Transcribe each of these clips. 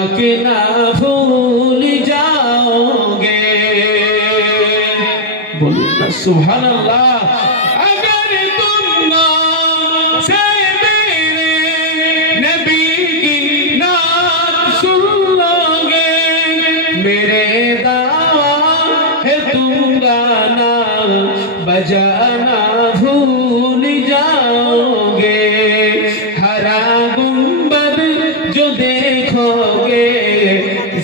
तक ना भूल जाओगे। बोलो ना सुभान अल्लाह। अगर तुम नाम से मेरे नबी की नात सुन लोगे, मेरे दावा है तुम गाना बजाना भूल जाओगे। हरा गुंबद जो देखोगे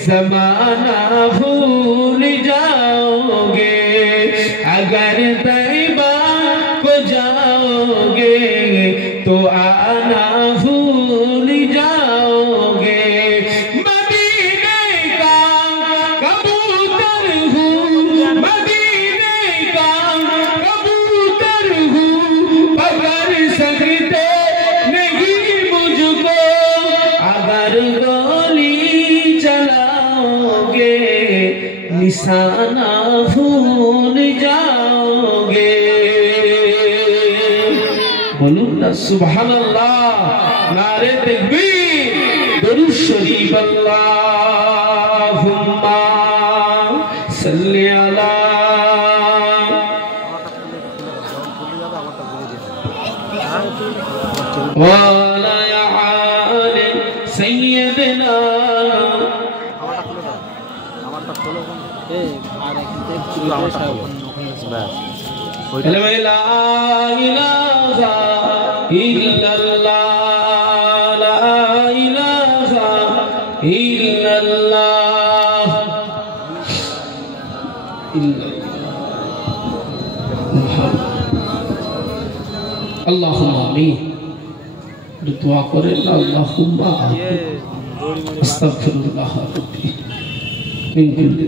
जमाना भूल जाओगे। अगर तैबा को जाओगे तो आना भूल जाओगे। मदीने का कबूतर हूँ, मदीने का कबूतर हूँ, पकड़ सकते नहीं मुझको। अगर गोली चलाओगे निशाना भूल जाओगे। बोलूं ना सुभान अल्लाह। नारे तकबीर, दुरूद शरीफ। अल्लाहुम्मा सल्ली अला वाला आले सय्यदना। ला इलाहा इल्लल्लाह, ला इलाहा इल्लल्लाह, अल्लाहुम्मा आमीन। दुआ करें अल्लाहुम्मा आस्तगफिरुल्लाह रब्बी मिन कुल्ली